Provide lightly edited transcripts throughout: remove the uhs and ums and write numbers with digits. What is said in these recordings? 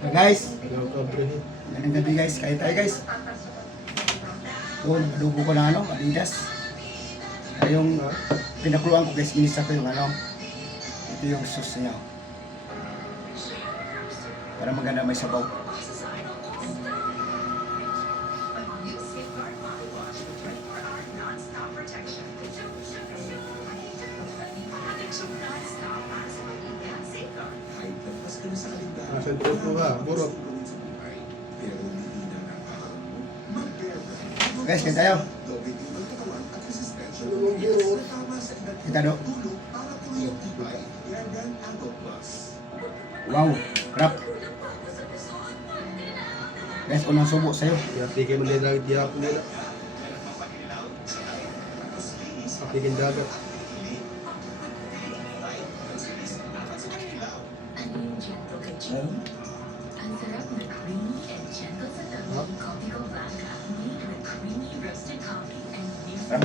Guys, Hello, kabre. magandang gabi guys. Kain tayo guys. Doon, adobo ko ng Adidas. Yung pinakuluan ko guys, ginisa ko yung ito yung sauce niya. Para maganda may sabaw. Nasa truko ka, burot. Guys, kain tayo. Kita do. Wow, crap. Guys, unang subo sa'yo. Tigay mo nila ang diyak nila. Tigay dagat. Ang sarap na creamy and gentle sa tabi, Coffee Go Blanca, made with creamy roasted coffee and music.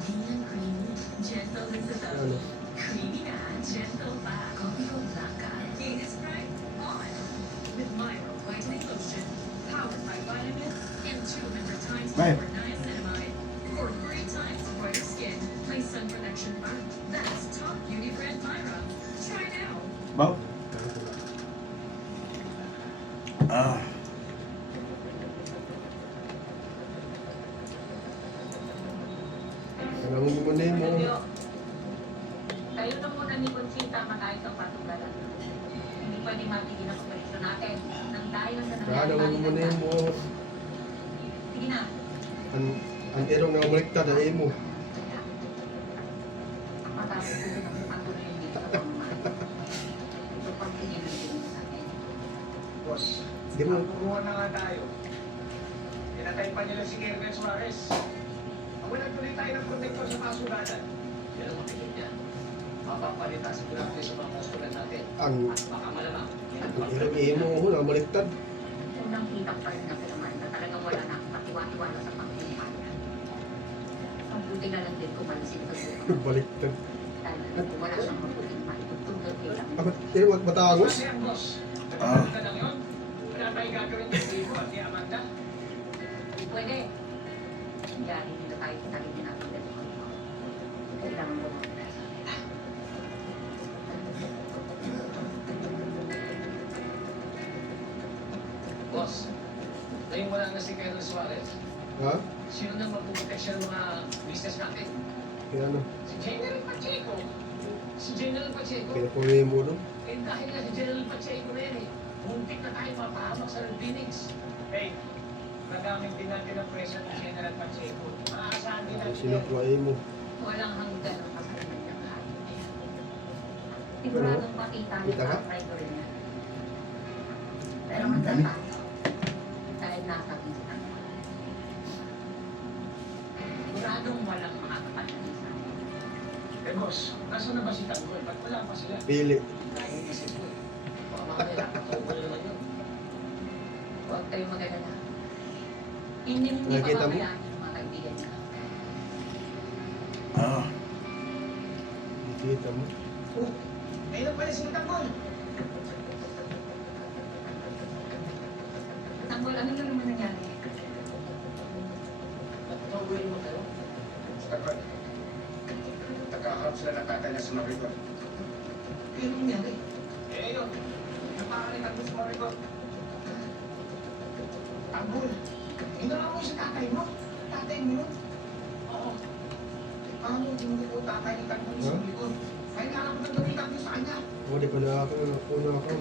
Di lang creamy, gentle din sa tabi. Creamy na, gentle pa. Coffee Go Blanca. It is right on. With Myro Whitening Lotion, powered by vitamins and 200 times more niacinamide. For 3 times whiter skin, play sun protection bar. That's top beauty brand Myra. Try now. Wow. Ah. Alam mo mo name mo. Kayo na muna ni Conchita matayo sa patugalan. Hindi pwede matigil ang operasyon natin. Nang dahil sa Alam mo name mo. Sige na. Ang erong nga umalikta dahil mo. Matapos ko na patuloy yung dito sa pamamahay. Ito pang pinilin sa atin. Boss, Di mo. magpuruhan na nga tayo. Pinatay pa nila si Kevin Suarez. Nawalan tuloy tayo ng protector sa pasugalan. Yan ang makikita niya. Mapapalitan sa natin sa mga hospital natin. Ang At baka malamang. erong mo nga umaliktad. Unang kita pa rin natin naman na talagang wala na patiwa-tiwala sa pangkilihan. Ang buti na lang din kumalisin ko siya. Baliktad. Dahil wala siyang mabuting maitutulog nila. Ako, erong matangos. Kasi ang boss, Ah. nagkakalit ka lang yun. Wala tayong gagawin ng Diego at ni Amanda. Pwede. Hindi nila tayo pinagiging natin dito. Kailangan mo mag Boss, ngayong wala na si Kevin Suarez, Ha? sino na magpuproteksyon ng mga business natin? Kaya ano? Si General Pacheco. Si General Pacheco. Kaya po yung mo doon. Eh dahil nga si General Pacheco na yan eh. Muntik na tayo mapahamak sa Phoenix. Hey, nagamit din natin ang presyo ni General Pacheco. Maaasahan din natin yan. Sinukuha mo. walang hanggan ang kasalanan ng hayop. Siguradong makita niya Kita ka? ang rider niya. Pero magtatalo. Dahil nasa pista. Siguradong walang makakapagsabi sa amin. Eh boss, nasa na ba si Tanggol? Ba't wala pa sila? Pili. Dahil kasi po eh. Baka mamaya nakatungkol naman yun. Huwag kayong mag-alala. Hindi Nakita mo? pababayaan yung mga kaibigan niya. Ah. Kita mo. Oh, ayun pala si Tanggol. Tanggol, ano na naman nangyari? Tanggol mo kayo? Tagal. Nagkaharap sila ng tatay niya sa Maricor. Ano nangyari? Eh yun, napakalitan mo sa Maricor. Tanggol, ginawa mo sa tatay mo? Tatay mo yun? Oo. Paano hindi ko tatay ni Tanggol sa Huh? Maricor? Kaya nga ako nagdamitan mo sa kanya. Ako di pa na ako. Una ako.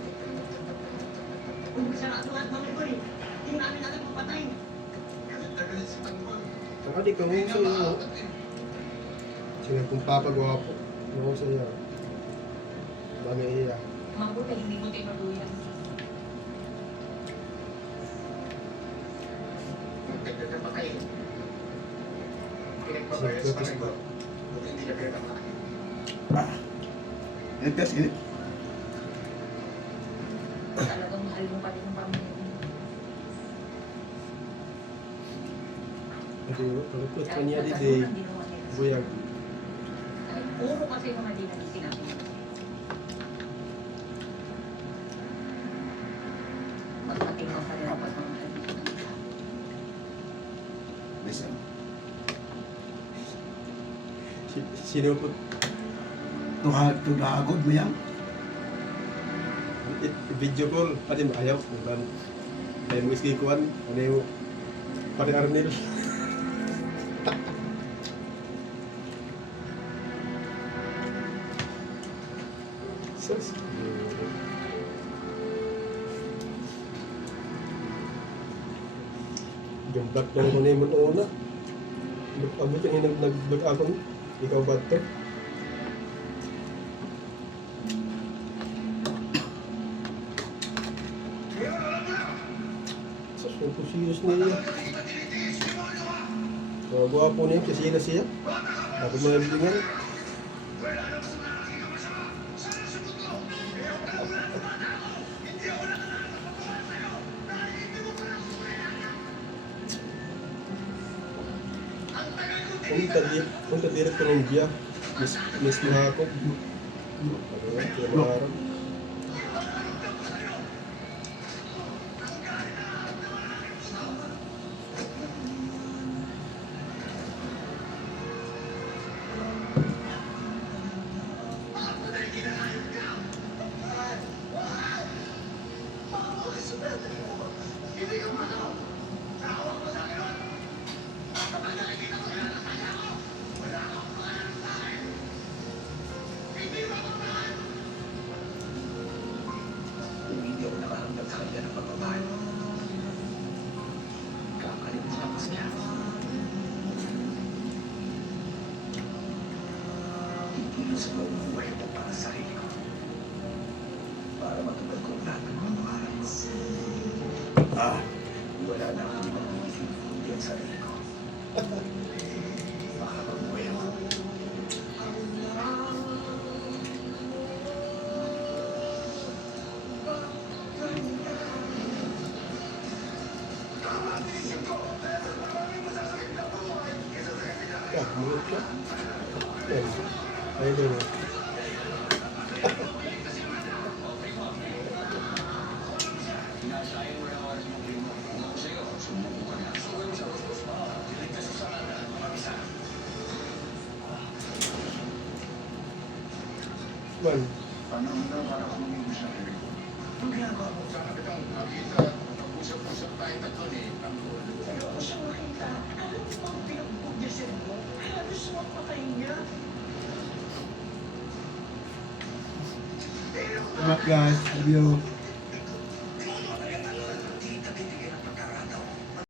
Kung sarado at Maricor eh, hindi namin alam kung patay. Galit si Tanggol. Saka di ka mo sa iyo. Sila kung papagwapo. Ako sa iyo. Bagay iya. Mabuti, hindi mo tinuluyan. Nagdagdag na patay. Pinagbabayas sa Maricor. Buti hindi niya pinatamaan. Ah. Init guys, init. Talagang mahal mo pa rin ang pamilya mo. Ito, palukot pa niya di Kahit day. ang ginawa nila. Buyag. Kahit puro kasi naman din ang sinabi. Listen. Sino po? Tuhagod mo yan. Video call. Pati ayaw. Ayaw mo iskikuan. Ano yung pati Arnel. Sus. Jumbat lang ko na yung una. Abot yung nag-vlog ako. Ikaw ba ito? Sus, yung pusiyos na yun. Gawa po niya, kasi na siya. Ako mga bilingan. Punta direct ko ng India. Miss mo ako. Ano nga, kaya maharap. Kung hindi ako nakahamdam sa kanya ng pagmamahal, kakalimutan ako siya. Hindi sa buhay ko para sa sarili ko. Para matupad ko ang lahat ng mga pangarap ko. Wala na akong ibang iisip kundi ang sarili ko. Baka mabuhay ako. Mulot siya. Yan. Ayun din. Man, Panahon na para kumingin sa sarili ko. Ang ginagawa ko sana kitang nakita, mag-usap-usap tayo tatlo ni Tanggol. Ayoko siyang makita. Alam mo bang pinagbugyasin mo? Halos mapatay niya. Salamat guys. Love you.